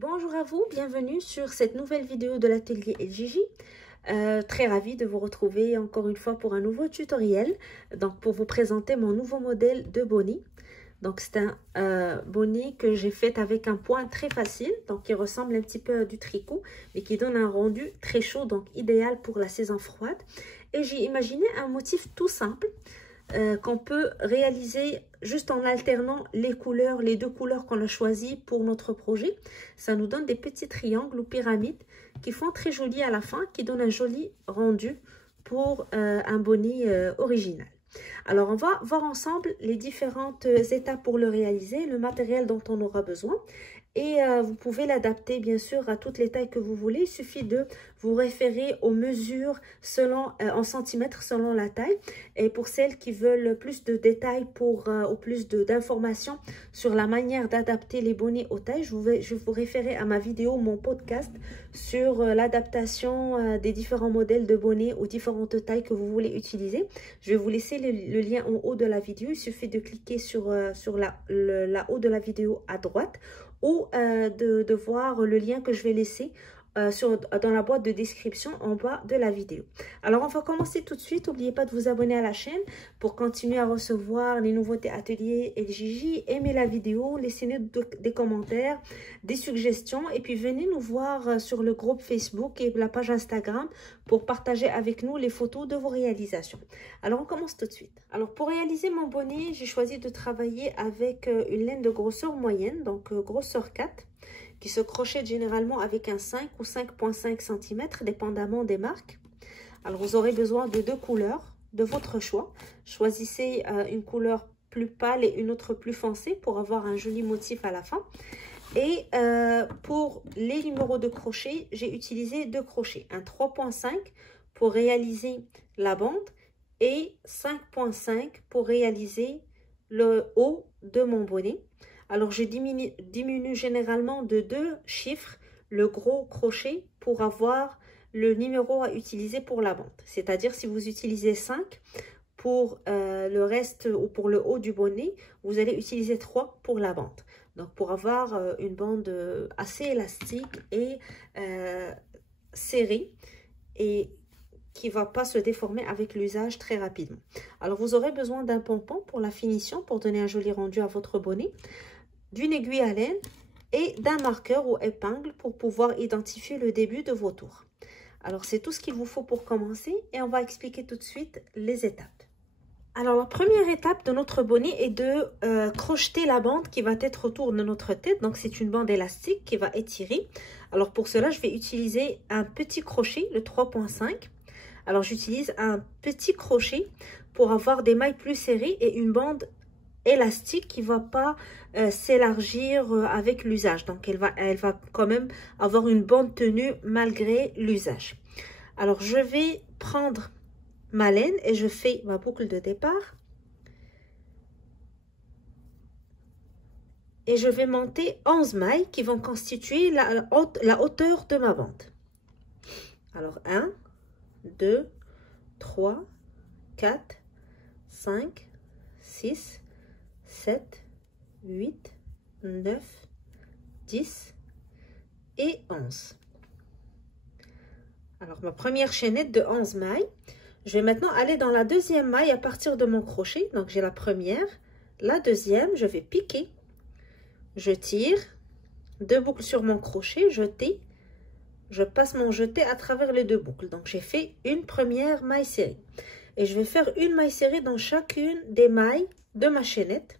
Bonjour à vous, bienvenue sur cette nouvelle vidéo de l'atelier LJJ. Très ravie de vous retrouver encore une fois pour un nouveau tutoriel. Donc pour vous présenter mon nouveau modèle de bonnet. Donc c'est un bonnet que j'ai fait avec un point très facile, donc qui ressemble un petit peu à du tricot, mais qui donne un rendu très chaud, donc idéal pour la saison froide. Et j'ai imaginé un motif tout simple qu'on peut réaliser juste en alternant les couleurs, les deux couleurs qu'on a choisies pour notre projet. Ça nous donne des petits triangles ou pyramides qui font très joli à la fin, qui donnent un joli rendu pour un bonnet original. Alors, on va voir ensemble les différentes étapes pour le réaliser, le matériel dont on aura besoin. Et vous pouvez l'adapter bien sûr à toutes les tailles que vous voulez. Il suffit de vous référer aux mesures selon, en centimètres selon la taille. Et pour celles qui veulent plus de détails ou plus d'informations sur la manière d'adapter les bonnets aux tailles, je vais vous référer à ma vidéo, mon podcast sur l'adaptation des différents modèles de bonnets aux différentes tailles que vous voulez utiliser. Je vais vous laisser le lien en haut de la vidéo. Il suffit de cliquer sur la haut de la vidéo à droite, ou de voir le lien que je vais laisser dans la boîte de description en bas de la vidéo. Alors, on va commencer tout de suite. N'oubliez pas de vous abonner à la chaîne pour continuer à recevoir les nouveautés ateliers LJJ. Aimez la vidéo, laissez-nous des commentaires, des suggestions et puis venez nous voir sur le groupe Facebook et la page Instagram pour partager avec nous les photos de vos réalisations. Alors, on commence tout de suite. Alors, pour réaliser mon bonnet, j'ai choisi de travailler avec une laine de grosseur moyenne, donc grosseur 4. Qui se crochette généralement avec un 5 ou 5,5 cm, dépendamment des marques. Alors, vous aurez besoin de deux couleurs de votre choix. Choisissez une couleur plus pâle et une autre plus foncée pour avoir un joli motif à la fin. Et pour les numéros de crochet, j'ai utilisé deux crochets. Un 3,5 pour réaliser la bande et 5,5 pour réaliser le haut de mon bonnet. Alors, je diminue généralement de 2 chiffres le gros crochet pour avoir le numéro à utiliser pour la bande. C'est-à-dire, si vous utilisez 5 pour le reste ou pour le haut du bonnet, vous allez utiliser 3 pour la bande. Donc, pour avoir une bande assez élastique et serrée et qui ne va pas se déformer avec l'usage très rapidement. Alors, vous aurez besoin d'un pompon pour la finition, pour donner un joli rendu à votre bonnet, d'une aiguille à laine et d'un marqueur ou épingle pour pouvoir identifier le début de vos tours. Alors, c'est tout ce qu'il vous faut pour commencer et on va expliquer tout de suite les étapes. Alors, la première étape de notre bonnet est de crocheter la bande qui va être autour de notre tête. Donc, c'est une bande élastique qui va étirer. Alors, pour cela, je vais utiliser un petit crochet, le 3,5. Alors, j'utilise un petit crochet pour avoir des mailles plus serrées et une bande élastique qui ne va pas s'élargir avec l'usage. Donc, elle va quand même avoir une bonne tenue malgré l'usage. Alors, je vais prendre ma laine et je fais ma boucle de départ. Et je vais monter 11 mailles qui vont constituer la hauteur de ma bande. Alors, 1, 2, 3, 4, 5, 6, 7, 8, 9, 10 et 11. Alors, ma première chaînette de 11 mailles. Je vais maintenant aller dans la deuxième maille à partir de mon crochet. Donc, j'ai la première, la deuxième, je vais piquer. Je tire, deux boucles sur mon crochet, jeter. Je passe mon jeté à travers les deux boucles. Donc, j'ai fait une première maille serrée. Et je vais faire une maille serrée dans chacune des mailles de ma chaînette.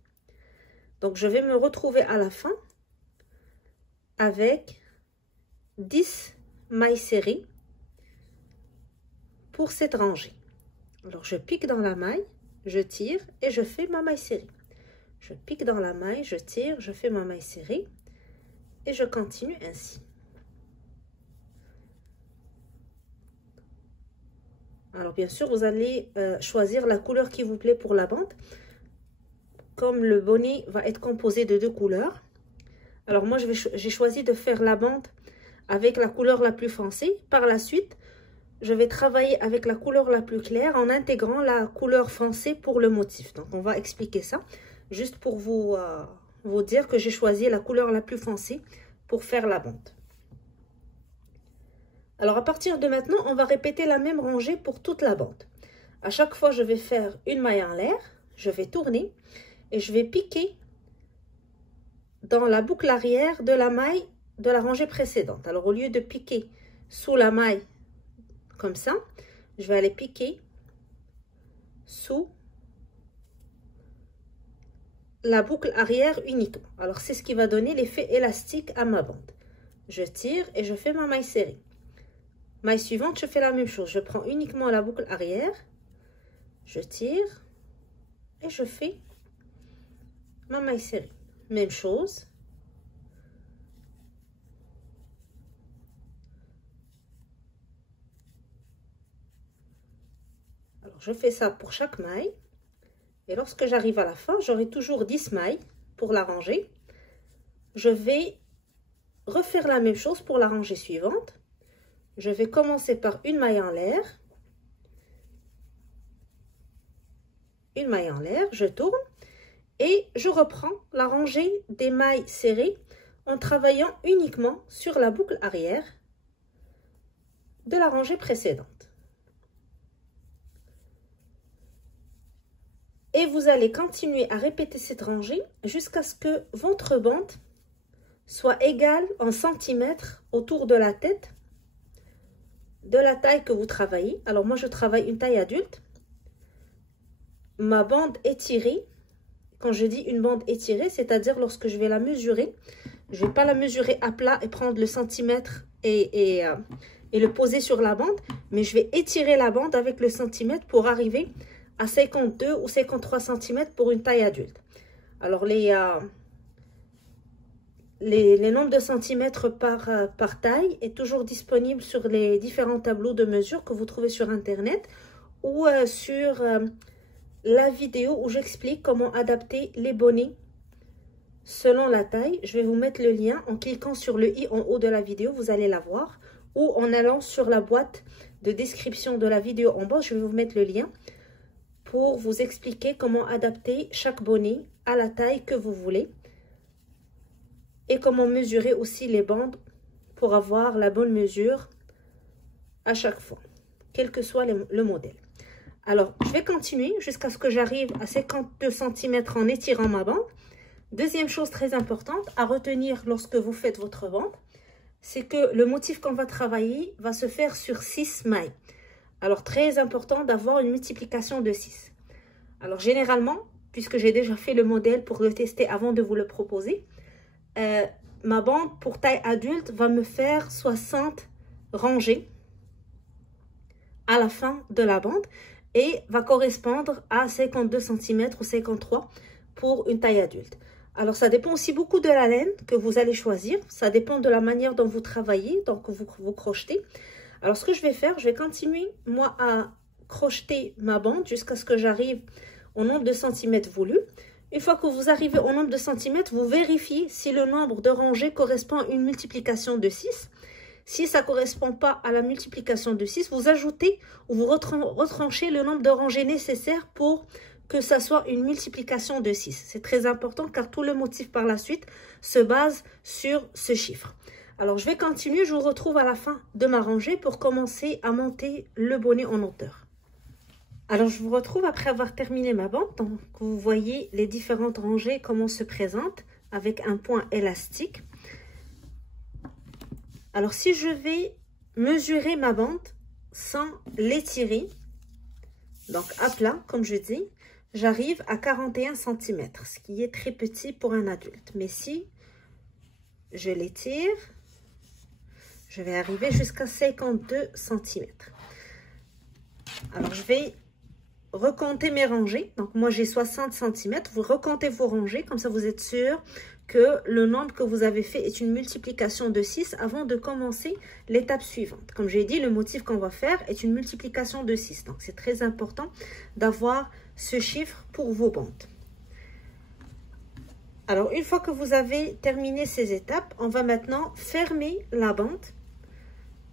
Donc, je vais me retrouver à la fin avec 10 mailles serrées pour cette rangée. Alors, je pique dans la maille, je tire et je fais ma maille serrée. Je pique dans la maille, je tire, je fais ma maille serrée et je continue ainsi. Alors, bien sûr, vous allez choisir la couleur qui vous plaît pour la bande. Comme le bonnet va être composé de deux couleurs, alors moi j'ai choisi de faire la bande avec la couleur la plus foncée. Par la suite, je vais travailler avec la couleur la plus claire en intégrant la couleur foncée pour le motif. Donc, on va expliquer ça juste pour vous dire que j'ai choisi la couleur la plus foncée pour faire la bande. Alors à partir de maintenant, on va répéter la même rangée pour toute la bande. À chaque fois, je vais faire une maille en l'air, je vais tourner et je vais piquer dans la boucle arrière de la maille de la rangée précédente. Alors au lieu de piquer sous la maille comme ça, je vais aller piquer sous la boucle arrière uniquement. Alors c'est ce qui va donner l'effet élastique à ma bande. Je tire et je fais ma maille serrée. Maille suivante, je fais la même chose. Je prends uniquement la boucle arrière, je tire et je fais ma maille serrée. Même chose. Alors je fais ça pour chaque maille. Et lorsque j'arrive à la fin, j'aurai toujours 10 mailles pour la rangée. Je vais refaire la même chose pour la rangée suivante. Je vais commencer par une maille en l'air. Une maille en l'air, je tourne et je reprends la rangée des mailles serrées en travaillant uniquement sur la boucle arrière de la rangée précédente. Et vous allez continuer à répéter cette rangée jusqu'à ce que votre bande soit égale en centimètres autour de la tête de la taille que vous travaillez. Alors moi je travaille une taille adulte. Ma bande étirée, quand je dis une bande étirée, c'est-à-dire lorsque je vais la mesurer, je ne vais pas la mesurer à plat et prendre le centimètre et le poser sur la bande, mais je vais étirer la bande avec le centimètre pour arriver à 52 ou 53 cm pour une taille adulte. Alors les nombres de centimètres par taille est toujours disponible sur les différents tableaux de mesure que vous trouvez sur internet ou sur la vidéo où j'explique comment adapter les bonnets selon la taille. Je vais vous mettre le lien en cliquant sur le i en haut de la vidéo, vous allez la voir, ou en allant sur la boîte de description de la vidéo en bas, je vais vous mettre le lien pour vous expliquer comment adapter chaque bonnet à la taille que vous voulez et comment mesurer aussi les bandes pour avoir la bonne mesure à chaque fois, quel que soit le modèle. Alors, je vais continuer jusqu'à ce que j'arrive à 52 cm en étirant ma bande. Deuxième chose très importante à retenir lorsque vous faites votre bande, c'est que le motif qu'on va travailler va se faire sur 6 mailles. Alors, très important d'avoir une multiplication de 6. Alors, généralement, puisque j'ai déjà fait le modèle pour le tester avant de vous le proposer, ma bande pour taille adulte va me faire 60 rangées à la fin de la bande et va correspondre à 52 cm ou 53 pour une taille adulte. Alors, ça dépend aussi beaucoup de la laine que vous allez choisir. Ça dépend de la manière dont vous travaillez, donc vous crochetez. Alors, ce que je vais faire, je vais continuer, moi, à crocheter ma bande jusqu'à ce que j'arrive au nombre de centimètres voulu. Une fois que vous arrivez au nombre de centimètres, vous vérifiez si le nombre de rangées correspond à une multiplication de 6. Si ça ne correspond pas à la multiplication de 6, vous ajoutez ou vous retranchez le nombre de rangées nécessaires pour que ça soit une multiplication de 6. C'est très important car tout le motif par la suite se base sur ce chiffre. Alors, je vais continuer. Je vous retrouve à la fin de ma rangée pour commencer à monter le bonnet en hauteur. Alors, je vous retrouve après avoir terminé ma bande. Donc, vous voyez les différentes rangées, comment se présentent avec un point élastique. Alors, si je vais mesurer ma bande sans l'étirer, donc à plat, comme je dis, j'arrive à 41 cm, ce qui est très petit pour un adulte. Mais si je l'étire, je vais arriver jusqu'à 52 cm. Alors, je vais recompter mes rangées. Donc, moi, j'ai 60 cm. Vous recomptez vos rangées, comme ça, vous êtes sûr que le nombre que vous avez fait est une multiplication de 6 avant de commencer l'étape suivante. Comme j'ai dit, le motif qu'on va faire est une multiplication de 6. Donc, c'est très important d'avoir ce chiffre pour vos bandes. Alors, une fois que vous avez terminé ces étapes, on va maintenant fermer la bande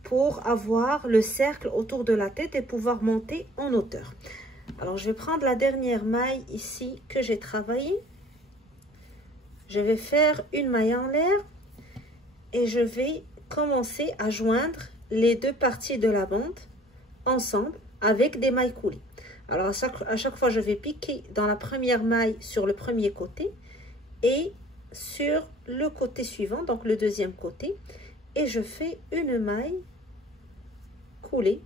pour avoir le cercle autour de la tête et pouvoir monter en hauteur. Alors, je vais prendre la dernière maille ici que j'ai travaillée. Je vais faire une maille en l'air et je vais commencer à joindre les deux parties de la bande ensemble avec des mailles coulées. Alors à chaque fois, je vais piquer dans la première maille sur le premier côté et sur le côté suivant, donc le deuxième côté, et je fais une maille coulée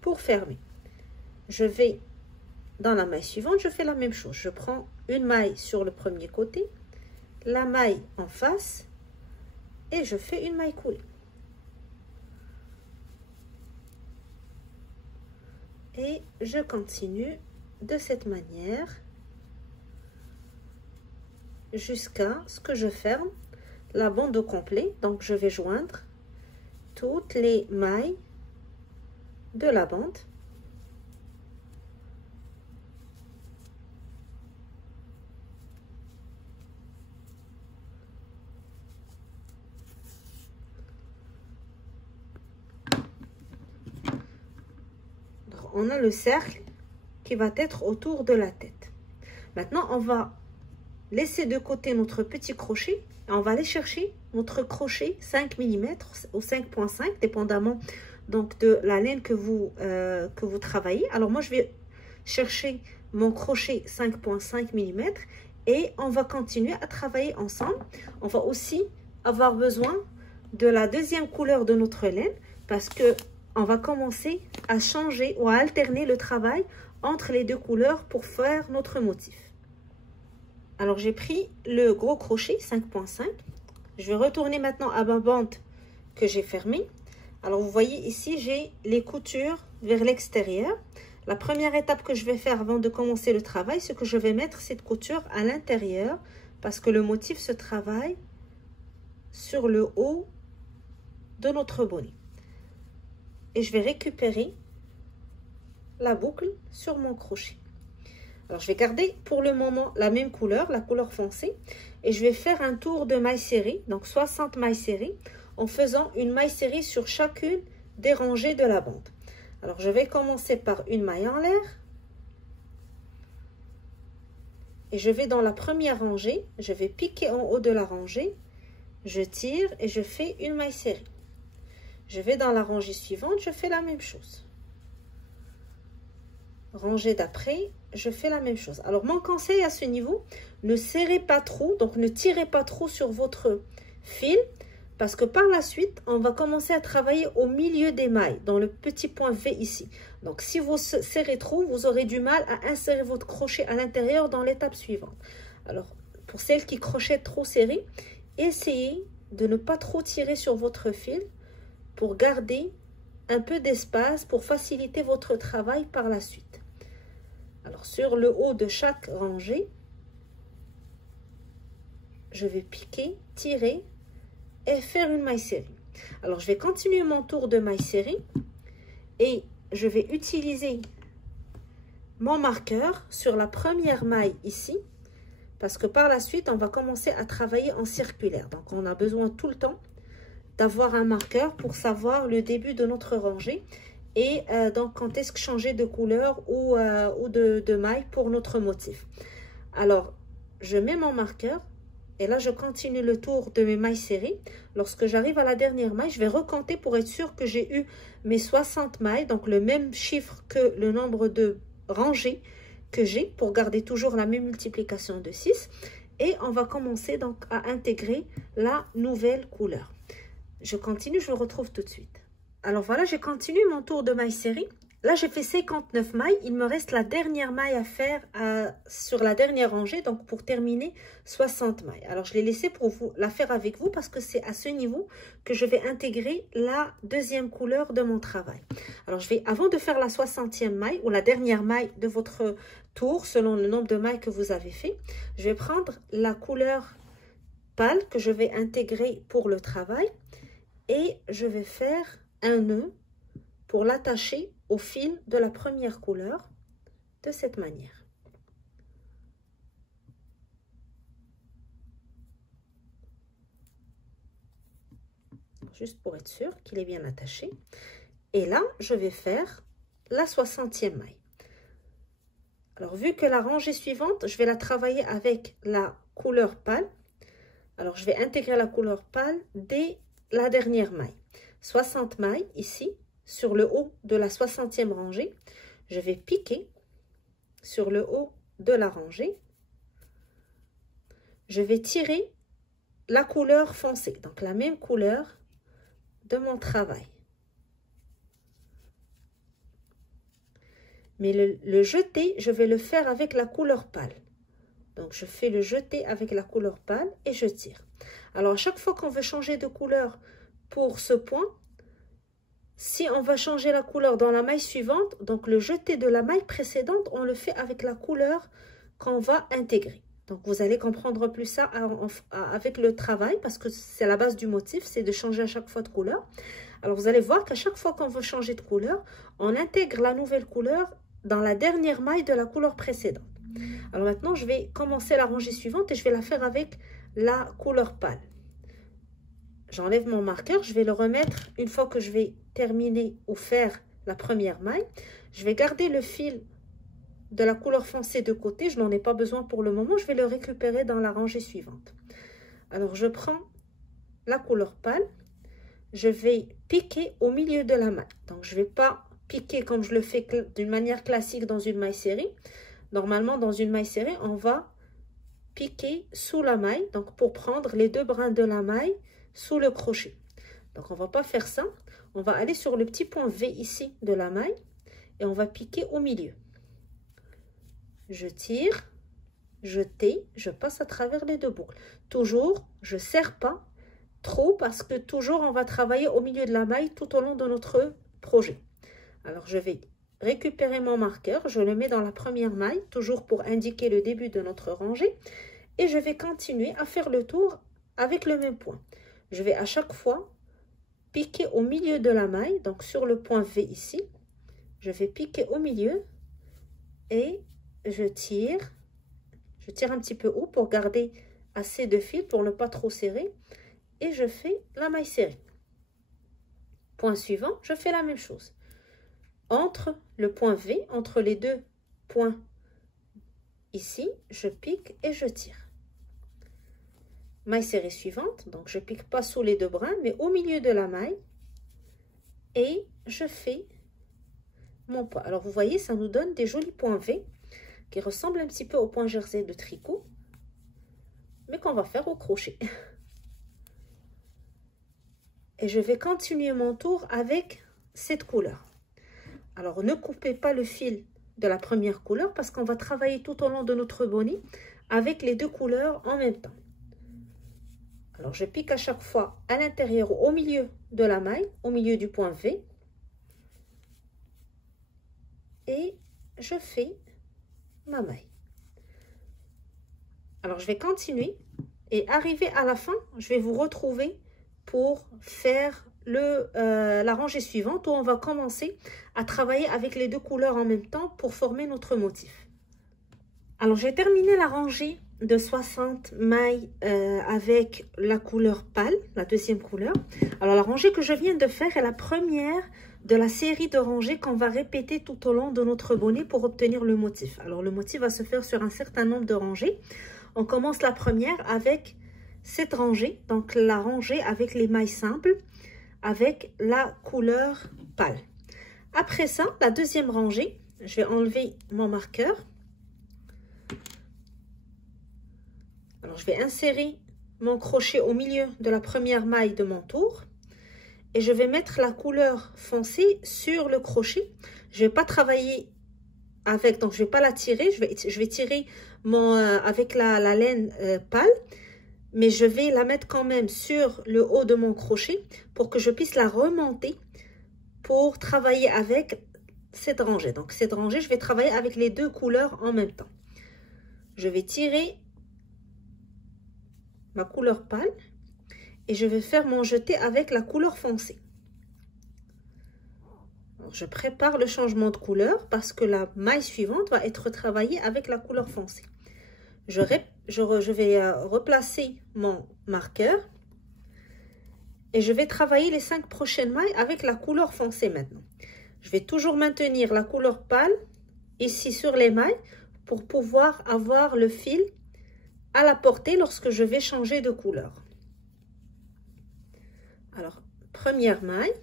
pour fermer. Je vais dans la maille suivante, je fais la même chose. Je prends une maille sur le premier côté, la maille en face et je fais une maille coulée. Et je continue de cette manière jusqu'à ce que je ferme la bande au complet. Donc je vais joindre toutes les mailles de la bande. On a le cercle qui va être autour de la tête. Maintenant, on va laisser de côté notre petit crochet et on va aller chercher notre crochet 5 mm ou 5,5 dépendamment donc de la laine que vous travaillez. Alors moi, je vais chercher mon crochet 5,5 mm et on va continuer à travailler ensemble. On va aussi avoir besoin de la deuxième couleur de notre laine parce que on va commencer à changer ou à alterner le travail entre les deux couleurs pour faire notre motif. Alors j'ai pris le gros crochet 5,5. Je vais retourner maintenant à ma bande que j'ai fermée. Alors vous voyez ici, j'ai les coutures vers l'extérieur. La première étape que je vais faire avant de commencer le travail, c'est que je vais mettre cette couture à l'intérieur parce que le motif se travaille sur le haut de notre bonnet. Et je vais récupérer la boucle sur mon crochet. Alors je vais garder pour le moment la même couleur, la couleur foncée, et je vais faire un tour de mailles serrées, donc 60 mailles serrées, en faisant une maille serrée sur chacune des rangées de la bande. Alors je vais commencer par une maille en l'air, et je vais dans la première rangée, je vais piquer en haut de la rangée, je tire et je fais une maille serrée. Je vais dans la rangée suivante, je fais la même chose. Rangée d'après, je fais la même chose. Alors, mon conseil à ce niveau, ne serrez pas trop, donc ne tirez pas trop sur votre fil, parce que par la suite, on va commencer à travailler au milieu des mailles, dans le petit point V ici. Donc, si vous serrez trop, vous aurez du mal à insérer votre crochet à l'intérieur dans l'étape suivante. Alors, pour celles qui crochettent trop serré, essayez de ne pas trop tirer sur votre fil, pour garder un peu d'espace pour faciliter votre travail par la suite. Alors sur le haut de chaque rangée, je vais piquer, tirer et faire une maille serrée. Alors je vais continuer mon tour de maille serrée et je vais utiliser mon marqueur sur la première maille ici parce que par la suite on va commencer à travailler en circulaire. Donc on a besoin tout le temps d'avoir un marqueur pour savoir le début de notre rangée et donc quand est-ce que changer de couleur ou de maille pour notre motif. Alors je mets mon marqueur et là je continue le tour de mes mailles serrées. Lorsque j'arrive à la dernière maille, je vais recompter pour être sûr que j'ai eu mes 60 mailles, donc le même chiffre que le nombre de rangées que j'ai pour garder toujours la même multiplication de 6 et on va commencer donc à intégrer la nouvelle couleur. Je continue, je vous retrouve tout de suite. Alors voilà, j'ai continué mon tour de maille serrée. Là, j'ai fait 59 mailles. Il me reste la dernière maille à faire sur la dernière rangée, donc pour terminer 60 mailles. Alors, je l'ai laissé pour vous la faire avec vous parce que c'est à ce niveau que je vais intégrer la deuxième couleur de mon travail. Alors, avant de faire la 60e maille ou la dernière maille de votre tour, selon le nombre de mailles que vous avez fait, je vais prendre la couleur pâle que je vais intégrer pour le travail. Et je vais faire un nœud pour l'attacher au fil de la première couleur de cette manière. Juste pour être sûr qu'il est bien attaché. Et là, je vais faire la 60e maille. Alors, vu que la rangée suivante, je vais la travailler avec la couleur pâle. Alors, je vais intégrer la couleur pâle dès la dernière maille. 60 mailles ici, sur le haut de la 60e rangée. Je vais piquer sur le haut de la rangée. Je vais tirer la couleur foncée, donc la même couleur de mon travail. Mais le jeté, je vais le faire avec la couleur pâle. Donc, je fais le jeté avec la couleur pâle et je tire. Alors, à chaque fois qu'on veut changer de couleur pour ce point, si on va changer la couleur dans la maille suivante, donc le jeté de la maille précédente, on le fait avec la couleur qu'on va intégrer. Donc, vous allez comprendre plus ça avec le travail parce que c'est la base du motif, c'est de changer à chaque fois de couleur. Alors, vous allez voir qu'à chaque fois qu'on veut changer de couleur, on intègre la nouvelle couleur dans la dernière maille de la couleur précédente. Alors maintenant, je vais commencer la rangée suivante et je vais la faire avec la couleur pâle. J'enlève mon marqueur, je vais le remettre une fois que je vais terminer ou faire la première maille. Je vais garder le fil de la couleur foncée de côté, je n'en ai pas besoin pour le moment, je vais le récupérer dans la rangée suivante. Alors je prends la couleur pâle, je vais piquer au milieu de la maille. Donc je ne vais pas piquer comme je le fais d'une manière classique dans une maille serrée. Normalement, dans une maille serrée, on va piquer sous la maille, donc pour prendre les deux brins de la maille sous le crochet. Donc, on ne va pas faire ça. On va aller sur le petit point V ici de la maille et on va piquer au milieu. Je tire, je tais, je passe à travers les deux boucles. Toujours, je ne serre pas trop parce que toujours, on va travailler au milieu de la maille tout au long de notre projet. Alors, je vais récupérer mon marqueur, je le mets dans la première maille, toujours pour indiquer le début de notre rangée. Et je vais continuer à faire le tour avec le même point. Je vais à chaque fois piquer au milieu de la maille, donc sur le point V ici. Je vais piquer au milieu et je tire. Je tire un petit peu haut pour garder assez de fil pour ne pas trop serrer. Et je fais la maille serrée. Point suivant, je fais la même chose. Entre le point V, entre les deux points ici, je pique et je tire. Maille serrée suivante, donc je pique pas sous les deux brins, mais au milieu de la maille. Et je fais mon point. Alors vous voyez, ça nous donne des jolis points V qui ressemblent un petit peu au point jersey de tricot, mais qu'on va faire au crochet. Et je vais continuer mon tour avec cette couleur. Alors, ne coupez pas le fil de la première couleur parce qu'on va travailler tout au long de notre bonnet avec les deux couleurs en même temps. Alors, je pique à chaque fois à l'intérieur, au milieu de la maille, au milieu du point V. Et je fais ma maille. Alors, je vais continuer et arriver à la fin, je vais vous retrouver pour faire la rangée suivante où on va commencer à travailler avec les deux couleurs en même temps pour former notre motif. Alors, j'ai terminé la rangée de 60 mailles avec la couleur pâle, la deuxième couleur. Alors, la rangée que je viens de faire est la première de la série de rangées qu'on va répéter tout au long de notre bonnet pour obtenir le motif. Alors, le motif va se faire sur un certain nombre de rangées. On commence la première avec cette rangée, donc la rangée avec les mailles simples, avec la couleur pâle. Après ça, la deuxième rangée, je vais enlever mon marqueur. Alors, je vais insérer mon crochet au milieu de la première maille de mon tour. Et je vais mettre la couleur foncée sur le crochet. Je ne vais pas travailler avec, donc je ne vais pas la tirer. Je vais tirer avec la laine pâle. Mais je vais la mettre quand même sur le haut de mon crochet pour que je puisse la remonter pour travailler avec cette rangée. Donc, cette rangée, je vais travailler avec les deux couleurs en même temps. Je vais tirer ma couleur pâle et je vais faire mon jeté avec la couleur foncée. Alors, je prépare le changement de couleur parce que la maille suivante va être travaillée avec la couleur foncée. Je vais replacer mon marqueur et je vais travailler les 5 prochaines mailles avec la couleur foncée maintenant. Je vais toujours maintenir la couleur pâle ici sur les mailles pour pouvoir avoir le fil à la portée lorsque je vais changer de couleur. Alors, première maille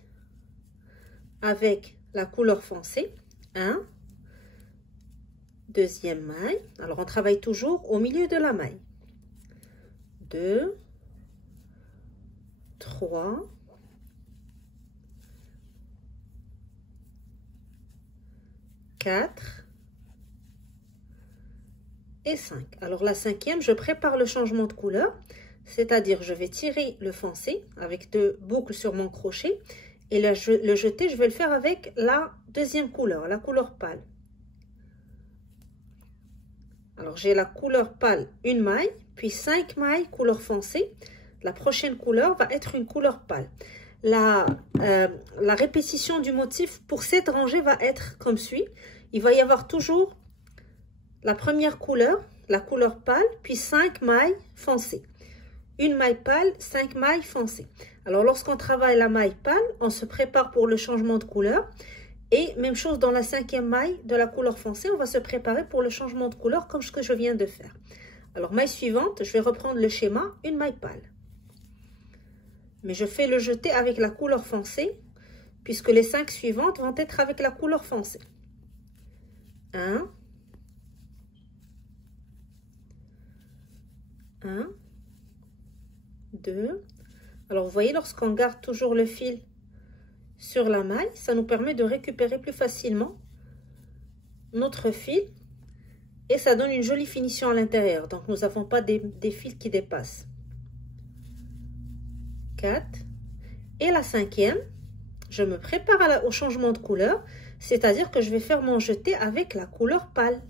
avec la couleur foncée, 1, deuxième maille, alors on travaille toujours au milieu de la maille, 2, 3, 4 et 5. Alors la cinquième, je prépare le changement de couleur, c'est-à-dire je vais tirer le foncé avec 2 boucles sur mon crochet et le jeter, je vais le faire avec la deuxième couleur, la couleur pâle. Alors j'ai la couleur pâle, une maille, puis 5 mailles couleur foncée. La prochaine couleur va être une couleur pâle. La répétition du motif pour cette rangée va être comme suit. Il va y avoir toujours la première couleur, la couleur pâle, puis 5 mailles foncées. Une maille pâle, 5 mailles foncées. Alors lorsqu'on travaille la maille pâle, on se prépare pour le changement de couleur. Et même chose dans la cinquième maille de la couleur foncée, on va se préparer pour le changement de couleur comme ce que je viens de faire. Alors maille suivante, je vais reprendre le schéma, une maille pâle. Mais je fais le jeté avec la couleur foncée, puisque les 5 suivantes vont être avec la couleur foncée. 1, 1, 2. Alors vous voyez, lorsqu'on garde toujours le fil sur la maille, ça nous permet de récupérer plus facilement notre fil et ça donne une jolie finition à l'intérieur. Donc nous n'avons pas des fils qui dépassent. 4 et la cinquième, je me prépare au changement de couleur, c'est-à-dire que je vais faire mon jeté avec la couleur pâle.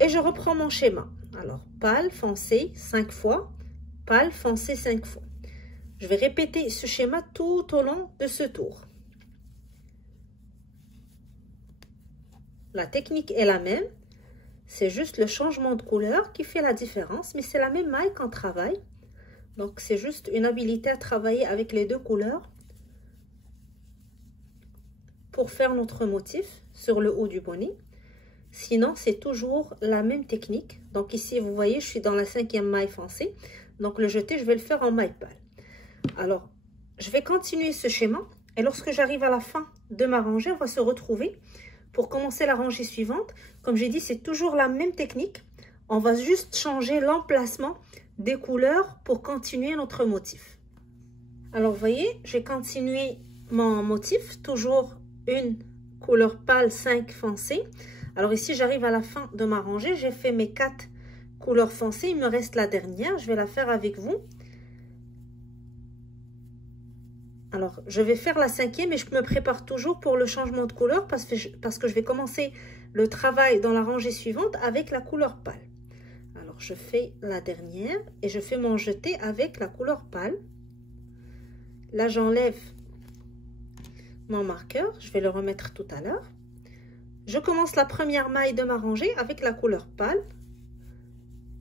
Et je reprends mon schéma. Alors pâle, foncé 5 fois, pâle, foncé 5 fois. Je vais répéter ce schéma tout au long de ce tour. La technique est la même, c'est juste le changement de couleur qui fait la différence, mais c'est la même maille qu'on travaille. Donc c'est juste une habilité à travailler avec les 2 couleurs pour faire notre motif sur le haut du bonnet. Sinon, c'est toujours la même technique. Donc ici, vous voyez, je suis dans la 5e maille foncée. Donc le jeté, je vais le faire en maille pâle. Alors, je vais continuer ce schéma. Et lorsque j'arrive à la fin de ma rangée, on va se retrouver pour commencer la rangée suivante. Comme j'ai dit, c'est toujours la même technique. On va juste changer l'emplacement des couleurs pour continuer notre motif. Alors, vous voyez, j'ai continué mon motif. Toujours une couleur pâle 5 foncée. Alors ici, j'arrive à la fin de ma rangée. J'ai fait mes 4 couleurs foncées. Il me reste la dernière. Je vais la faire avec vous. Alors, je vais faire la 5e et je me prépare toujours pour le changement de couleur parce que je vais commencer le travail dans la rangée suivante avec la couleur pâle. Alors, je fais la dernière et je fais mon jeté avec la couleur pâle. Là, j'enlève mon marqueur. Je vais le remettre tout à l'heure. Je commence la première maille de ma rangée avec la couleur pâle.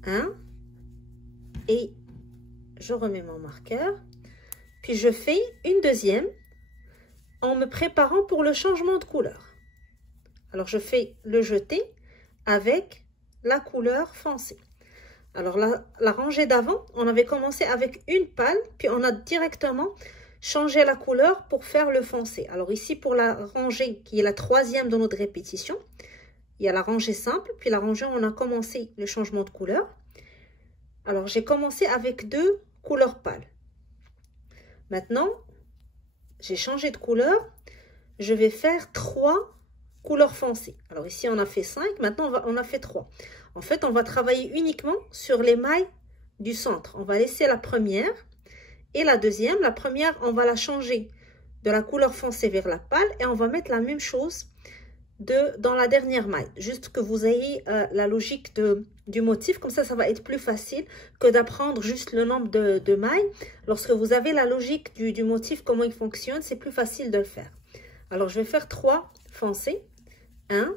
1. Et je remets mon marqueur. Puis je fais une deuxième en me préparant pour le changement de couleur. Alors je fais le jeté avec la couleur foncée. Alors la rangée d'avant, on avait commencé avec une pâle, puis on a directement changé la couleur pour faire le foncé. Alors ici pour la rangée qui est la 3e de notre répétition, il y a la rangée simple, puis la rangée où on a commencé le changement de couleur. Alors j'ai commencé avec 2 couleurs pâles. Maintenant, j'ai changé de couleur. Je vais faire 3 couleurs foncées. Alors ici, on a fait 5. Maintenant, on a fait 3. En fait, on va travailler uniquement sur les mailles du centre. On va laisser la première et la deuxième. La première, on va la changer de la couleur foncée vers la pâle. Et on va mettre la même chose dans la dernière maille. Juste que vous ayez la logique du motif. Comme ça va être plus facile que d'apprendre juste le nombre de mailles. Lorsque vous avez la logique du motif, comment il fonctionne, c'est plus facile de le faire. Alors, je vais faire 3 foncés. 1,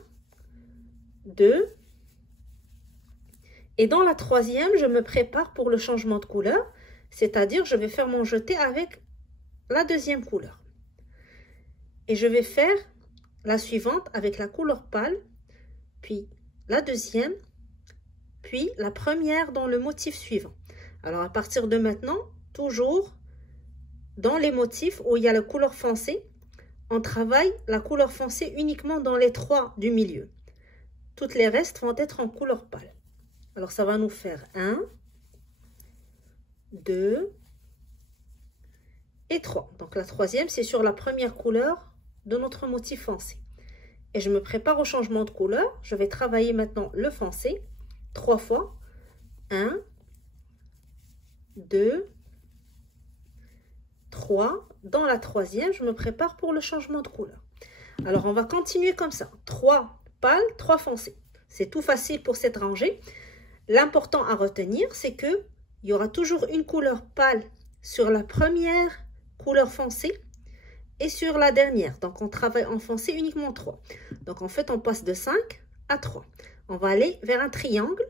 2. Et dans la 3e, je me prépare pour le changement de couleur. C'est-à-dire, je vais faire mon jeté avec la 2e couleur. Et je vais faire la suivante avec la couleur pâle, puis la 2e puis la première dans le motif suivant. Alors à partir de maintenant, toujours dans les motifs où il y a la couleur foncée, on travaille la couleur foncée uniquement dans les 3 du milieu. Toutes les restes vont être en couleur pâle. Alors ça va nous faire 1, 2 et 3. Donc la troisième, c'est sur la première couleur de notre motif foncé. Et je me prépare au changement de couleur. Je vais travailler maintenant le foncé 3 fois. 1, 2, 3. Dans la troisième, je me prépare pour le changement de couleur. Alors, on va continuer comme ça. 3 pâles, 3 foncés. C'est tout facile pour cette rangée. L'important à retenir, c'est qu'il y aura toujours une couleur pâle sur la première couleur foncée et sur la dernière. Donc, on travaille en foncé uniquement 3. Donc, en fait, on passe de 5 à 3. On va aller vers un triangle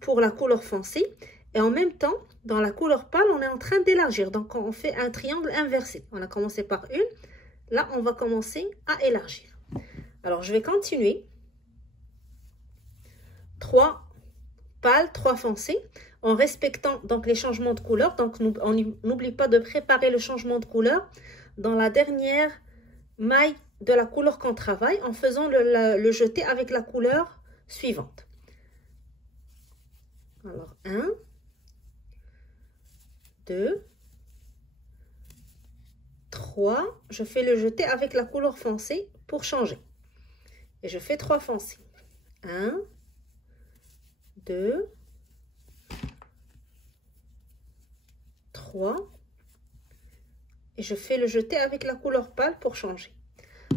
pour la couleur foncée. Et en même temps, dans la couleur pâle, on est en train d'élargir. Donc, on fait un triangle inversé. On a commencé par une. Là, on va commencer à élargir. Alors, je vais continuer. 3 pâles, 3 foncés, en respectant donc les changements de couleur. Donc, on n'oublie pas de préparer le changement de couleur dans la dernière maille de la couleur qu'on travaille en faisant le jeté avec la couleur suivante. Alors, 1, 2, 3. Je fais le jeté avec la couleur foncée pour changer. Et je fais 3 foncés. 1, 2, 3. Et je fais le jeté avec la couleur pâle pour changer.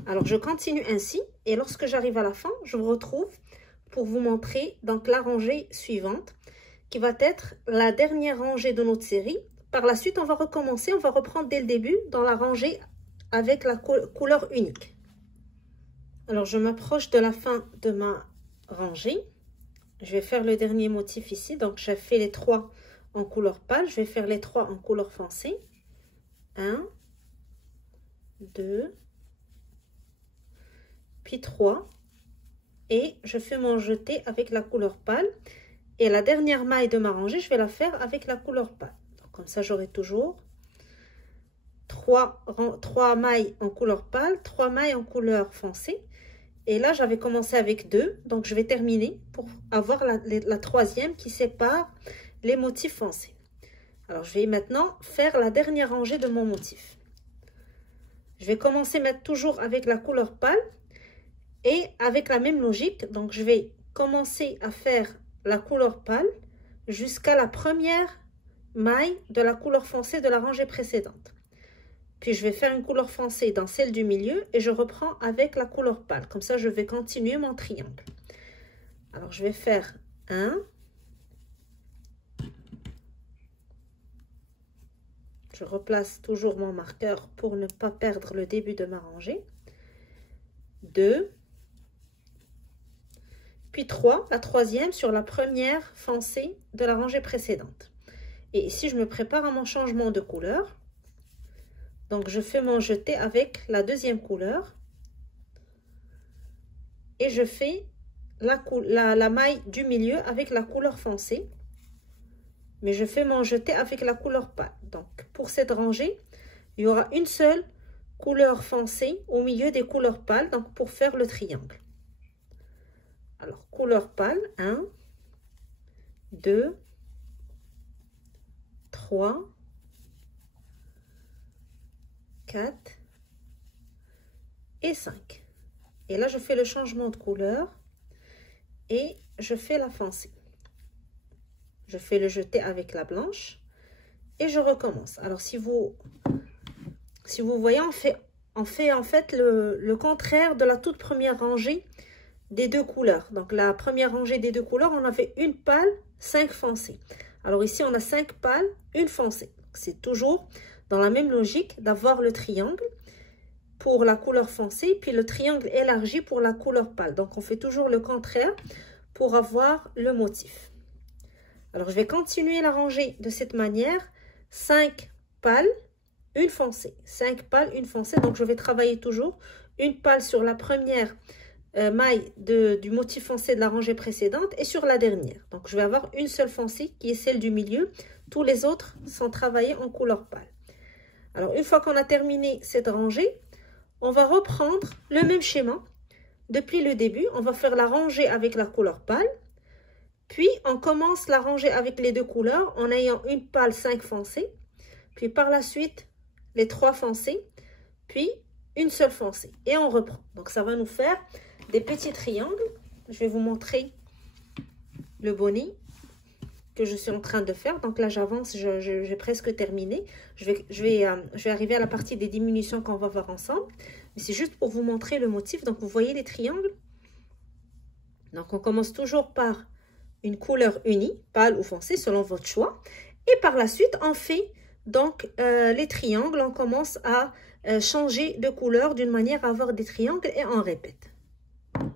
Alors, je continue ainsi. Et lorsque j'arrive à la fin, je vous retrouve pour vous montrer donc la rangée suivante qui va être la dernière rangée de notre série. Par la suite, on va recommencer, on va reprendre dès le début dans la rangée avec la couleur unique. Alors, je m'approche de la fin de ma rangée. Je vais faire le dernier motif ici. Donc, j'ai fait les 3 en couleur pâle. Je vais faire les 3 en couleur foncée. 1, 2, puis 3. Et je fais mon jeté avec la couleur pâle. Et la dernière maille de ma rangée, je vais la faire avec la couleur pâle. Donc, comme ça, j'aurai toujours 3 mailles en couleur pâle, 3 mailles en couleur foncée. Et là, j'avais commencé avec 2. Donc, je vais terminer pour avoir la troisième qui sépare les motifs foncés. Alors, je vais maintenant faire la dernière rangée de mon motif. Je vais commencer mettre toujours avec la couleur pâle et avec la même logique. Donc, je vais commencer à faire la couleur pâle jusqu'à la première maille de la couleur foncée de la rangée précédente. Puis je vais faire une couleur foncée dans celle du milieu et je reprends avec la couleur pâle. Comme ça, je vais continuer mon triangle. Alors, je vais faire 1. Je replace toujours mon marqueur pour ne pas perdre le début de ma rangée. 2. Puis 3, la troisième sur la première foncée de la rangée précédente. Et ici, je me prépare à mon changement de couleur. Donc, je fais mon jeté avec la deuxième couleur. Et je fais la maille du milieu avec la couleur foncée. Mais je fais mon jeté avec la couleur pâle. Donc, pour cette rangée, il y aura une seule couleur foncée au milieu des couleurs pâles. Donc, pour faire le triangle. Alors, couleur pâle, 1, 2, 3, 4 et 5. Et là, je fais le changement de couleur et je fais la foncée. Je fais le jeté avec la blanche et je recommence. Alors, si vous voyez, on fait en fait le contraire de la toute première rangée des 2 couleurs. Donc, la première rangée des 2 couleurs, on avait une pâle, 5 foncées. Alors, ici, on a 5 pâles, une foncée. C'est toujours dans la même logique d'avoir le triangle pour la couleur foncée, puis le triangle élargi pour la couleur pâle. Donc, on fait toujours le contraire pour avoir le motif. Alors, je vais continuer la rangée de cette manière. 5 pâles, une foncée. 5 pâles, une foncée. Donc, je vais travailler toujours une pâle sur la première maille du motif foncé de la rangée précédente et sur la dernière. Donc, je vais avoir une seule foncée qui est celle du milieu. Tous les autres sont travaillés en couleur pâle. Alors, une fois qu'on a terminé cette rangée, on va reprendre le même schéma. Depuis le début, on va faire la rangée avec la couleur pâle. Puis, on commence la rangée avec les deux couleurs en ayant une pâle 5 foncées. Puis, par la suite, les 3 foncées. Puis, une seule foncée. Et on reprend. Donc, ça va nous faire des petits triangles. Je vais vous montrer le bonnet que je suis en train de faire. Donc là, j'avance, j'ai presque terminé. Je vais arriver à la partie des diminutions qu'on va voir ensemble. Mais c'est juste pour vous montrer le motif. Donc, vous voyez les triangles? Donc, on commence toujours par une couleur unie, pâle ou foncée, selon votre choix. Et par la suite, on fait donc les triangles. On commence à changer de couleur d'une manière à avoir des triangles et on répète.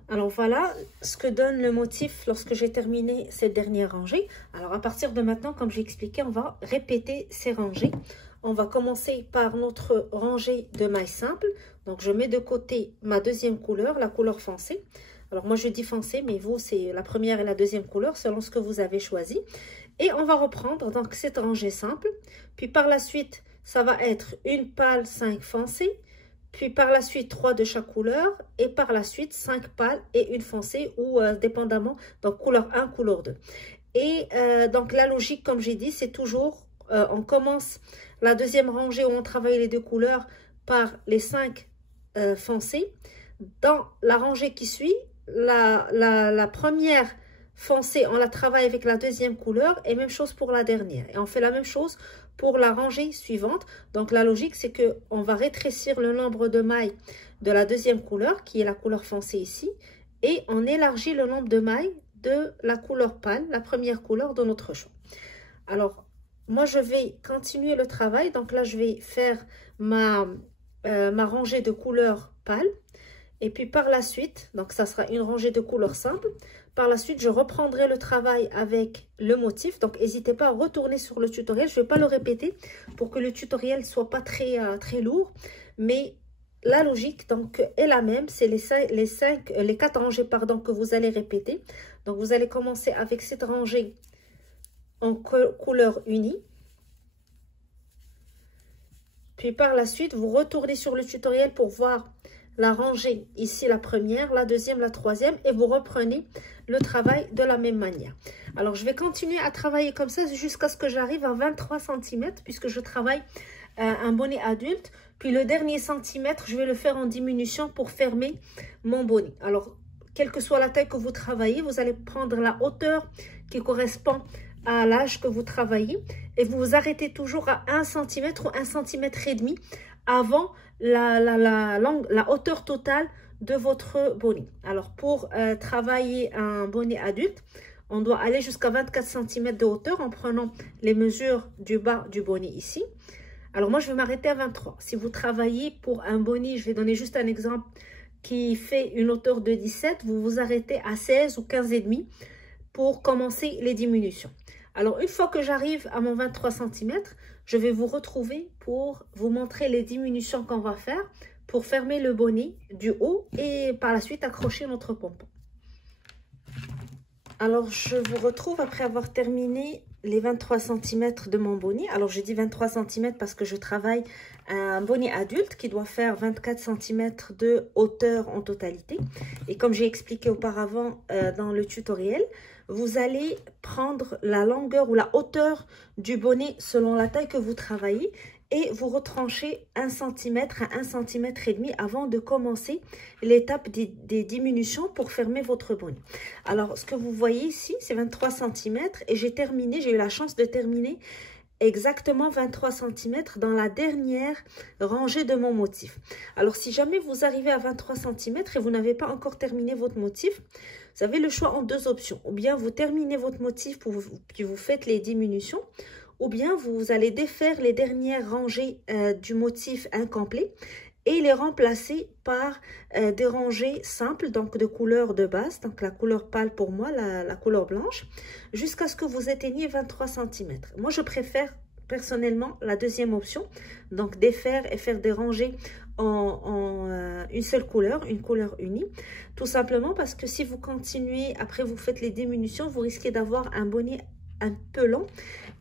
Alors voilà ce que donne le motif lorsque j'ai terminé cette dernière rangée. Alors à partir de maintenant, comme j'ai expliqué, on va répéter ces rangées. On va commencer par notre rangée de mailles simples. Donc je mets de côté ma deuxième couleur, la couleur foncée. Alors moi je dis foncé, mais vous c'est la première et la deuxième couleur selon ce que vous avez choisi. Et on va reprendre donc cette rangée simple. Puis par la suite, ça va être une pâle 5 foncée. Puis par la suite 3 de chaque couleur et par la suite 5 pâles et une foncée ou dépendamment, donc couleur 1, couleur 2. Et donc la logique comme j'ai dit c'est toujours, on commence la deuxième rangée où on travaille les deux couleurs par les 5 foncées. Dans la rangée qui suit, la première foncée on la travaille avec la deuxième couleur et même chose pour la dernière. Et on fait la même chose pour la rangée suivante. Donc la logique c'est que on va rétrécir le nombre de mailles de la deuxième couleur qui est la couleur foncée ici et on élargit le nombre de mailles de la couleur pâle, la première couleur de notre choix. Alors moi je vais continuer le travail. Donc là je vais faire ma rangée de couleur pâle et puis par la suite, donc ça sera une rangée de couleur simple. Par la suite, je reprendrai le travail avec le motif. Donc, n'hésitez pas à retourner sur le tutoriel. Je ne vais pas le répéter pour que le tutoriel ne soit pas très lourd. Mais la logique donc, est la même. C'est les 4 rangées pardon, que vous allez répéter. Donc, vous allez commencer avec cette rangée en couleur unie. Puis, par la suite, vous retournez sur le tutoriel pour voir la rangée, ici la première, la deuxième, la troisième, et vous reprenez le travail de la même manière. Alors, je vais continuer à travailler comme ça jusqu'à ce que j'arrive à 23 cm, puisque je travaille un bonnet adulte. Puis le dernier centimètre, je vais le faire en diminution pour fermer mon bonnet. Alors, quelle que soit la taille que vous travaillez, vous allez prendre la hauteur qui correspond à l'âge que vous travaillez et vous vous arrêtez toujours à 1 cm ou 1,5 cm avant la hauteur totale de votre bonnet. Alors pour travailler un bonnet adulte, on doit aller jusqu'à 24 cm de hauteur en prenant les mesures du bas du bonnet ici. Alors moi je vais m'arrêter à 23. Si vous travaillez pour un bonnet, je vais donner juste un exemple qui fait une hauteur de 17, vous vous arrêtez à 16 ou 15,5 pour commencer les diminutions. Alors, une fois que j'arrive à mon 23 cm, je vais vous retrouver pour vous montrer les diminutions qu'on va faire pour fermer le bonnet du haut et par la suite accrocher notre pompon. Alors, je vous retrouve après avoir terminé les 23 cm de mon bonnet. Alors, je dis 23 cm parce que je travaille un bonnet adulte qui doit faire 24 cm de hauteur en totalité. Et comme j'ai expliqué auparavant dans le tutoriel, vous allez prendre la longueur ou la hauteur du bonnet selon la taille que vous travaillez et vous retranchez 1 cm à 1,5 cm avant de commencer l'étape des diminutions pour fermer votre bonnet. Alors, ce que vous voyez ici, c'est 23 cm et j'ai eu la chance de terminer exactement 23 cm dans la dernière rangée de mon motif. Alors, si jamais vous arrivez à 23 cm et vous n'avez pas encore terminé votre motif, vous avez le choix en 2 options. Ou bien vous terminez votre motif puis vous faites les diminutions, ou bien vous allez défaire les dernières rangées du motif incomplet et les remplacer par des rangées simples, donc de couleur de base, donc la couleur pâle pour moi, la couleur blanche, jusqu'à ce que vous atteigniez 23 cm. Moi, je préfère personnellement la deuxième option, donc défaire et faire des rangées une seule couleur, une couleur unie. Tout simplement parce que si vous continuez, après vous faites les diminutions, vous risquez d'avoir un bonnet un peu long.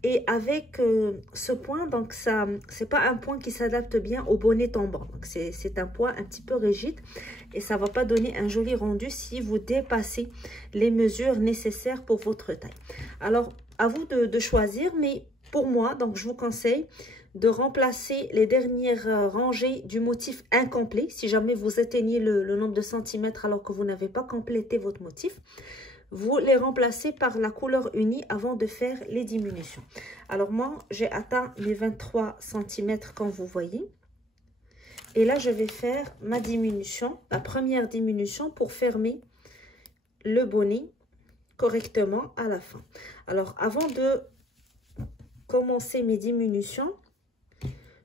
Et avec ce point, donc ça, c'est pas un point qui s'adapte bien au bonnet tombant. Donc c'est un point un petit peu rigide et ça va pas donner un joli rendu si vous dépassez les mesures nécessaires pour votre taille. Alors, à vous de choisir, mais pour moi, donc je vous conseille de remplacer les dernières rangées du motif incomplet. Si jamais vous atteignez le nombre de centimètres alors que vous n'avez pas complété votre motif, vous les remplacez par la couleur unie avant de faire les diminutions. Alors moi, j'ai atteint mes 23 cm comme vous voyez. Et là, je vais faire ma diminution, la première diminution pour fermer le bonnet correctement à la fin. Alors, avant de commencer mes diminutions,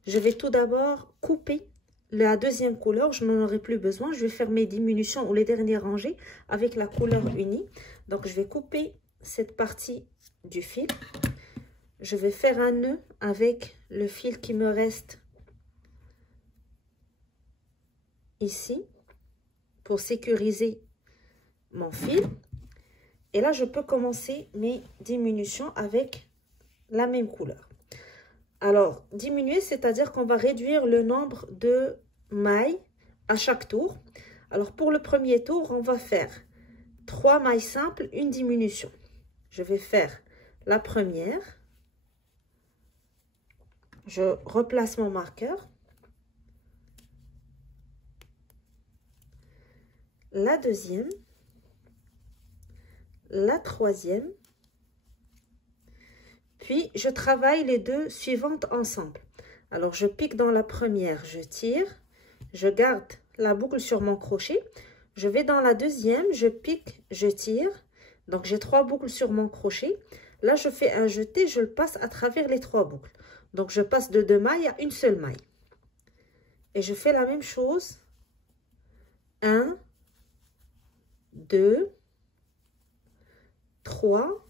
je vais tout d'abord couper la deuxième couleur. Je n'en aurai plus besoin. Je vais faire mes diminutions ou les dernières rangées avec la couleur unie. Donc, je vais couper cette partie du fil. Je vais faire un nœud avec le fil qui me reste ici pour sécuriser mon fil. Et là, je peux commencer mes diminutions avec la même couleur. Alors, diminuer, c'est-à-dire qu'on va réduire le nombre de mailles à chaque tour. Alors, pour le premier tour, on va faire 3 mailles simples, une diminution. Je vais faire la première. Je replace mon marqueur. La deuxième. La troisième. Puis, je travaille les deux suivantes ensemble. Alors, je pique dans la première, je tire. Je garde la boucle sur mon crochet. Je vais dans la deuxième, je pique, je tire. Donc, j'ai 3 boucles sur mon crochet. Là, je fais un jeté, je le passe à travers les 3 boucles. Donc, je passe de 2 mailles à une seule maille. Et je fais la même chose. 1, 2, 3.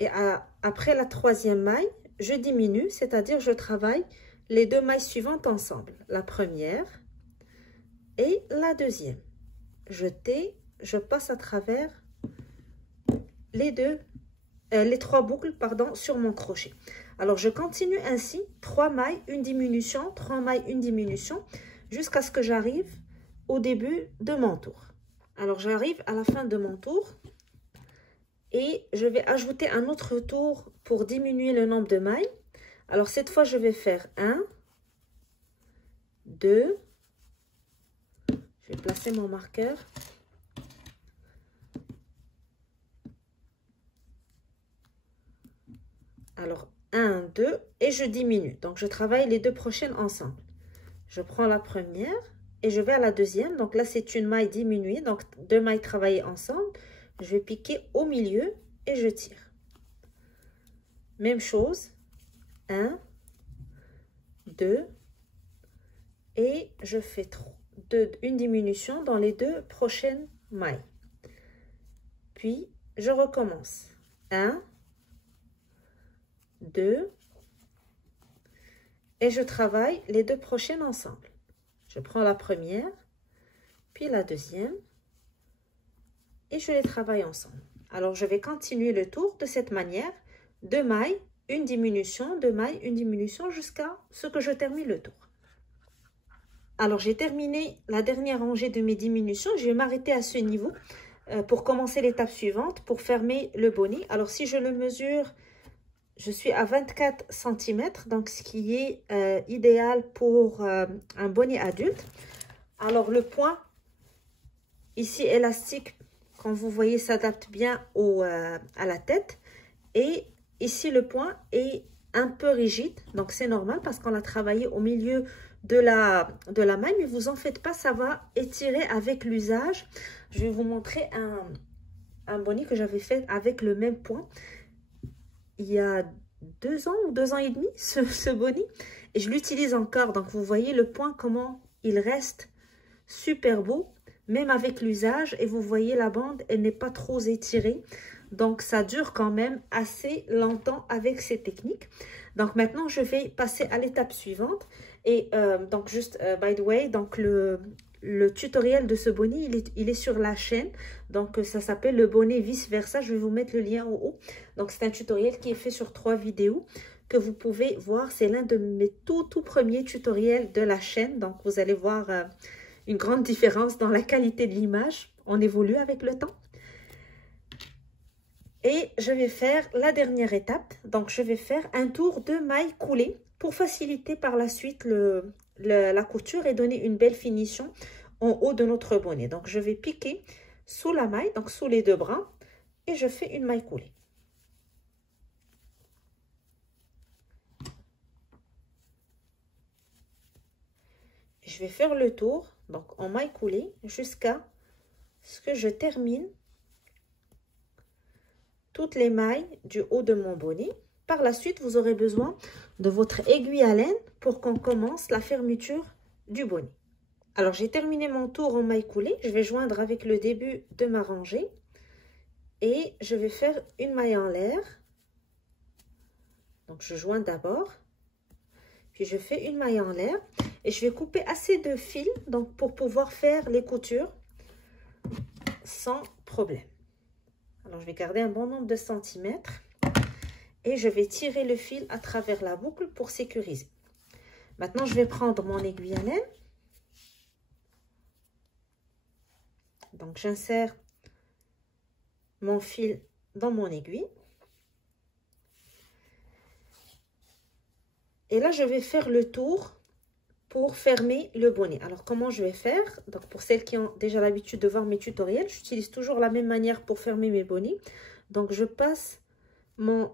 Et après la troisième maille, je diminue, c'est-à-dire je travaille les 2 mailles suivantes ensemble. La première et la deuxième. Jeté, je passe à travers les 3 boucles pardon, sur mon crochet. Alors, je continue ainsi, 3 mailles, une diminution, 3 mailles, une diminution, jusqu'à ce que j'arrive au début de mon tour. Alors, j'arrive à la fin de mon tour et je vais ajouter un autre tour pour diminuer le nombre de mailles. Alors, cette fois, je vais faire 1, 2, je vais placer mon marqueur. Alors, 1, 2 et je diminue. Donc, je travaille les 2 prochaines ensemble. Je prends la première et je vais à la deuxième. Donc là, c'est une maille diminuée. Donc, 2 mailles travaillées ensemble. Je vais piquer au milieu et je tire. Même chose. 1, 2 et je fais une diminution dans les 2 prochaines mailles. Puis, je recommence. 1, 2 et je travaille les 2 prochaines ensemble. Je prends la première, puis la deuxième et je les travaille ensemble. Alors, je vais continuer le tour de cette manière. 2 mailles, une diminution, 2 mailles, une diminution jusqu'à ce que je termine le tour. Alors, j'ai terminé la dernière rangée de mes diminutions. Je vais m'arrêter à ce niveau pour commencer l'étape suivante, pour fermer le bonnet. Alors, si je le mesure, je suis à 24 cm, donc ce qui est idéal pour un bonnet adulte. Alors, le point ici élastique, comme vous voyez, s'adapte bien à la tête. Et ici, le point est un peu rigide, donc c'est normal parce qu'on l'a travaillé au milieu de la maille, mais vous en faites pas, ça va étirer avec l'usage. Je vais vous montrer un bonnet que j'avais fait avec le même point il y a 2 ans ou 2 ans et demi, ce bonnet, et je l'utilise encore. Donc vous voyez le point, comment il reste super beau même avec l'usage, et vous voyez la bande, elle n'est pas trop étirée, donc ça dure quand même assez longtemps avec ces techniques. Donc maintenant je vais passer à l'étape suivante Et donc juste, by the way, donc le tutoriel de ce bonnet, il est sur la chaîne. Donc ça s'appelle le bonnet vice versa. Je vais vous mettre le lien en haut. Donc c'est un tutoriel qui est fait sur 3 vidéos que vous pouvez voir. C'est l'un de mes tout premiers tutoriels de la chaîne. Donc vous allez voir une grande différence dans la qualité de l'image. On évolue avec le temps. Et je vais faire la dernière étape. Donc je vais faire un tour de maille coulée pour faciliter par la suite la couture et donner une belle finition en haut de notre bonnet. Donc je vais piquer sous la maille, donc sous les 2 bras, et je fais une maille coulée. Je vais faire le tour, donc en maille coulée, jusqu'à ce que je termine toutes les mailles du haut de mon bonnet. Par la suite, vous aurez besoin de votre aiguille à laine pour qu'on commence la fermeture du bonnet. Alors, j'ai terminé mon tour en maille coulée. Je vais joindre avec le début de ma rangée et je vais faire une maille en l'air. Donc, je joins d'abord, puis je fais une maille en l'air et je vais couper assez de fils donc pour pouvoir faire les coutures sans problème. Alors, je vais garder un bon nombre de centimètres et je vais tirer le fil à travers la boucle pour sécuriser. Maintenant, je vais prendre mon aiguille à laine. Donc, j'insère mon fil dans mon aiguille. Et là, je vais faire le tour pour fermer le bonnet. Alors, comment je vais faire? Donc, pour celles qui ont déjà l'habitude de voir mes tutoriels, j'utilise toujours la même manière pour fermer mes bonnets. Donc, je passe mon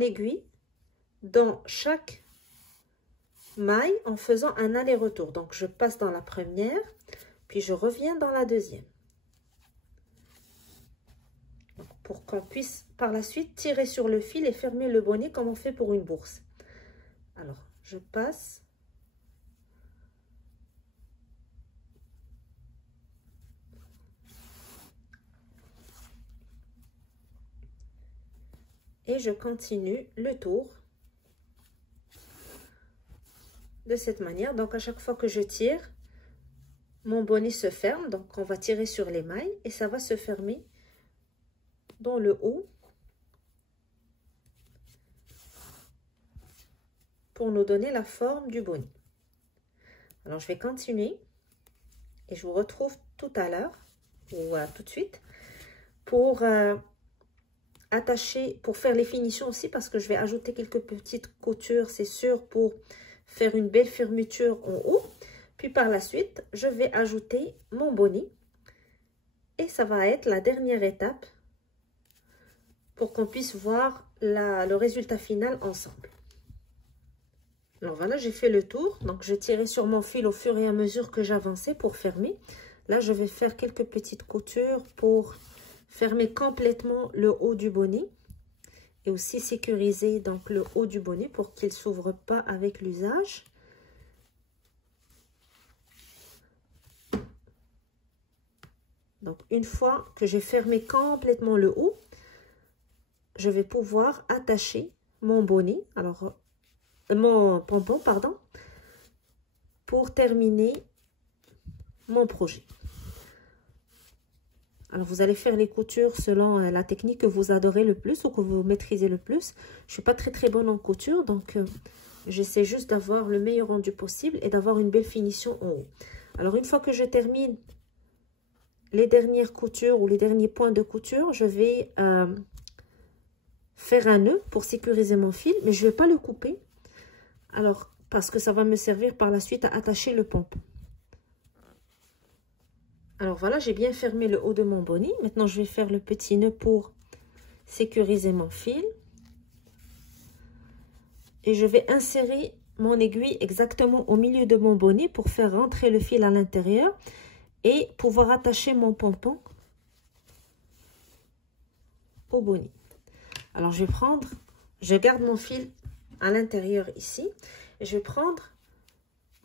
aiguille dans chaque maille en faisant un aller-retour. Donc, je passe dans la première, puis je reviens dans la deuxième. Donc, pour qu'on puisse par la suite tirer sur le fil et fermer le bonnet comme on fait pour une bourse. Alors, je passe. Et je continue le tour de cette manière. Donc, à chaque fois que je tire, mon bonnet se ferme. Donc, on va tirer sur les mailles et ça va se fermer dans le haut pour nous donner la forme du bonnet. Alors, je vais continuer et je vous retrouve tout à l'heure ou tout de suite pour attacher, pour faire les finitions aussi, parce que je vais ajouter quelques petites coutures, c'est sûr, pour faire une belle fermeture en haut. Puis par la suite, je vais ajouter mon bonnet et ça va être la dernière étape pour qu'on puisse voir le résultat final ensemble. Alors voilà, j'ai fait le tour. Donc, je tirais sur mon fil au fur et à mesure que j'avançais pour fermer. Là, je vais faire quelques petites coutures pour fermer complètement le haut du bonnet. Et aussi sécuriser donc le haut du bonnet pour qu'il ne s'ouvre pas avec l'usage. Donc, une fois que j'ai fermé complètement le haut, je vais pouvoir attacher mon bonnet. Alors, mon pompon, pardon, pour terminer mon projet. Alors, vous allez faire les coutures selon la technique que vous adorez le plus ou que vous maîtrisez le plus. Je ne suis pas très bonne en couture, donc j'essaie juste d'avoir le meilleur rendu possible et d'avoir une belle finition en haut. Alors, une fois que je termine les dernières coutures ou les derniers points de couture, je vais faire un nœud pour sécuriser mon fil, mais je ne vais pas le couper. Alors, parce que ça va me servir par la suite à attacher le pompon. Alors voilà, j'ai bien fermé le haut de mon bonnet. Maintenant, je vais faire le petit nœud pour sécuriser mon fil. Et je vais insérer mon aiguille exactement au milieu de mon bonnet pour faire rentrer le fil à l'intérieur et pouvoir attacher mon pompon au bonnet. Alors, je garde mon fil à l'intérieur ici. Et je vais prendre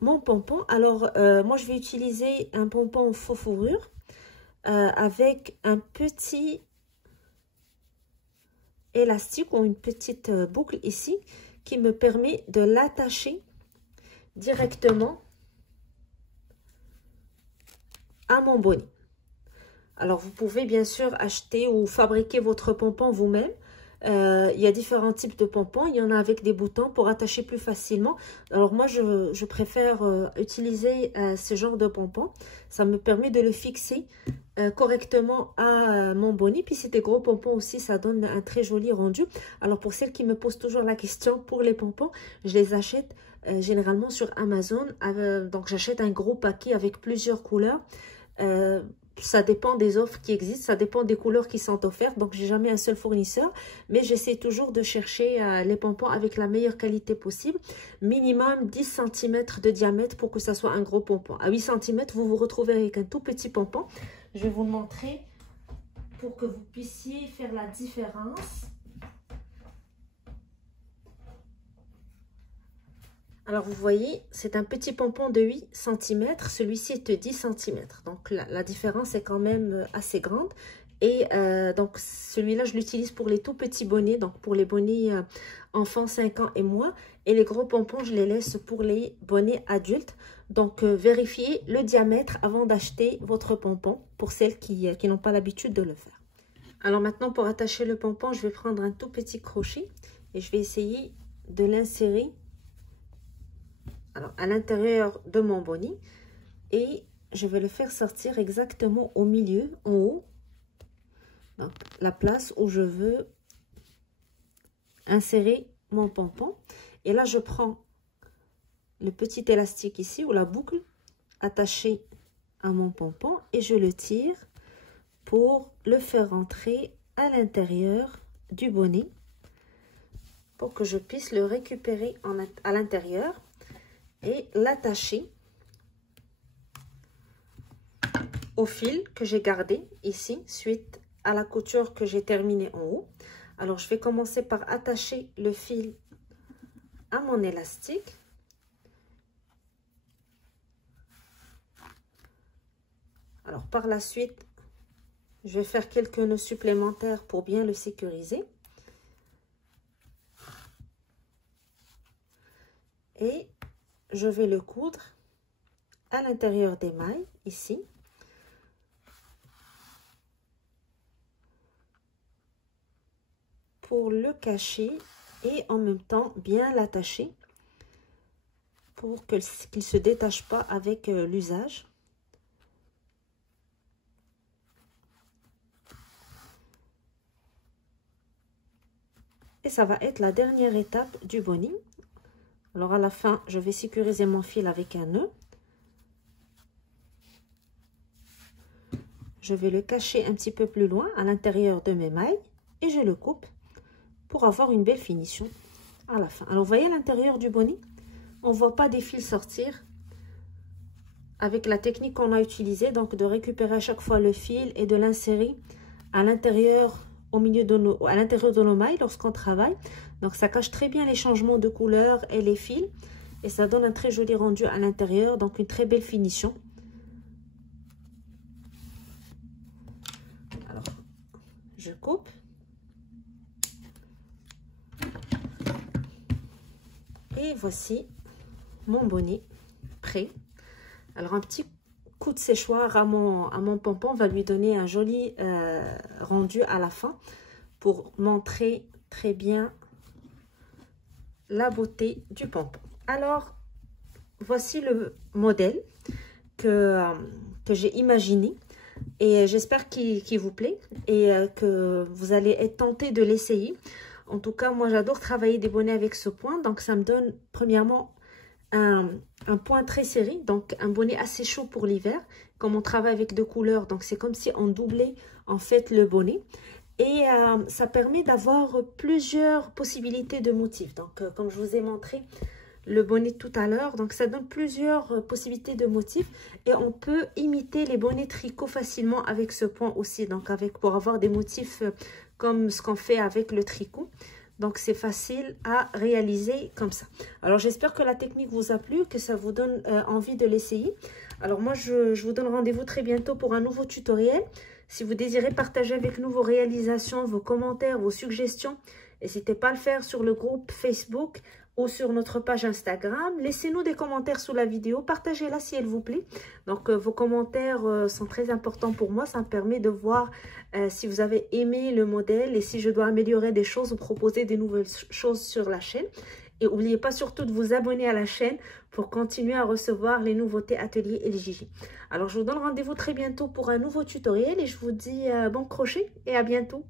mon pompon. Alors, moi, je vais utiliser un pompon faux fourrure avec un petit élastique ou une petite boucle ici qui me permet de l'attacher directement à mon bonnet. Alors, vous pouvez bien sûr acheter ou fabriquer votre pompon vous-même. Il y a différents types de pompons. Il y en a avec des boutons pour attacher plus facilement. Alors, moi, je préfère utiliser ce genre de pompon. Ça me permet de le fixer correctement à mon bonnet. Puis, c'est des gros pompons aussi. Ça donne un très joli rendu. Alors, pour celles qui me posent toujours la question pour les pompons, je les achète généralement sur Amazon. Donc, j'achète un gros paquet avec plusieurs couleurs. Ça dépend des offres qui existent, ça dépend des couleurs qui sont offertes. Donc, j'ai jamais un seul fournisseur, mais j'essaie toujours de chercher les pompons avec la meilleure qualité possible. Minimum 10 cm de diamètre pour que ça soit un gros pompon. À 8 cm, vous vous retrouvez avec un tout petit pompon. Je vais vous le montrer pour que vous puissiez faire la différence. Alors, vous voyez, c'est un petit pompon de 8 cm. Celui-ci est de 10 cm. Donc, la différence est quand même assez grande. Et donc, celui-là, je l'utilise pour les tout petits bonnets. Donc, pour les bonnets enfants 5 ans et moins. Et les gros pompons, je les laisse pour les bonnets adultes. Donc, vérifiez le diamètre avant d'acheter votre pompon pour celles qui n'ont pas l'habitude de le faire. Alors, maintenant, pour attacher le pompon, je vais prendre un tout petit crochet. Et je vais essayer de l'insérer. Alors, à l'intérieur de mon bonnet, et je vais le faire sortir exactement au milieu, en haut, donc la place où je veux insérer mon pompon. Et là, je prends le petit élastique ici, ou la boucle attachée à mon pompon, et je le tire pour le faire rentrer à l'intérieur du bonnet, pour que je puisse le récupérer à l'intérieur. Et l'attacher au fil que j'ai gardé ici, suite à la couture que j'ai terminée en haut. Alors, je vais commencer par attacher le fil à mon élastique. Alors, par la suite, je vais faire quelques nœuds supplémentaires pour bien le sécuriser. Et je vais le coudre à l'intérieur des mailles, ici. Pour le cacher et en même temps bien l'attacher pour qu'il ne se détache pas avec l'usage. Et ça va être la dernière étape du bonnet. Alors, à la fin, je vais sécuriser mon fil avec un nœud. Je vais le cacher un petit peu plus loin à l'intérieur de mes mailles et je le coupe pour avoir une belle finition à la fin. Alors, vous voyez à l'intérieur du bonnet, on ne voit pas des fils sortir avec la technique qu'on a utilisée, donc de récupérer à chaque fois le fil et de l'insérer à l'intérieur, à l'intérieur de nos mailles lorsqu'on travaille. Donc, ça cache très bien les changements de couleur et les fils. Et ça donne un très joli rendu à l'intérieur. Donc, une très belle finition. Alors, je coupe. Et voici mon bonnet prêt. Alors, un petit coup de séchoir à mon pompon va lui donner un joli rendu à la fin pour montrer très bien la beauté du pompon. Alors, voici le modèle que j'ai imaginé et j'espère qu'il vous plaît et que vous allez être tenté de l'essayer. En tout cas, moi, j'adore travailler des bonnets avec ce point. Donc, ça me donne, premièrement, un point très serré. Donc, un bonnet assez chaud pour l'hiver. Comme on travaille avec deux couleurs, donc c'est comme si on doublait, en fait, le bonnet. Et ça permet d'avoir plusieurs possibilités de motifs. Donc, comme je vous ai montré le bonnet tout à l'heure, donc ça donne plusieurs possibilités de motifs. Et on peut imiter les bonnets tricot facilement avec ce point aussi. Donc, pour avoir des motifs comme ce qu'on fait avec le tricot. Donc, c'est facile à réaliser comme ça. Alors, j'espère que la technique vous a plu, que ça vous donne envie de l'essayer. Alors, moi, je vous donne rendez-vous très bientôt pour un nouveau tutoriel. Si vous désirez partager avec nous vos réalisations, vos commentaires, vos suggestions, n'hésitez pas à le faire sur le groupe Facebook ou sur notre page Instagram. Laissez-nous des commentaires sous la vidéo, partagez-la si elle vous plaît. Donc vos commentaires sont très importants pour moi, ça me permet de voir si vous avez aimé le modèle et si je dois améliorer des choses ou proposer des nouvelles choses sur la chaîne. Et n'oubliez pas surtout de vous abonner à la chaîne pour continuer à recevoir les nouveautés Atelier LJJ. Alors je vous donne rendez-vous très bientôt pour un nouveau tutoriel et je vous dis bon crochet et à bientôt.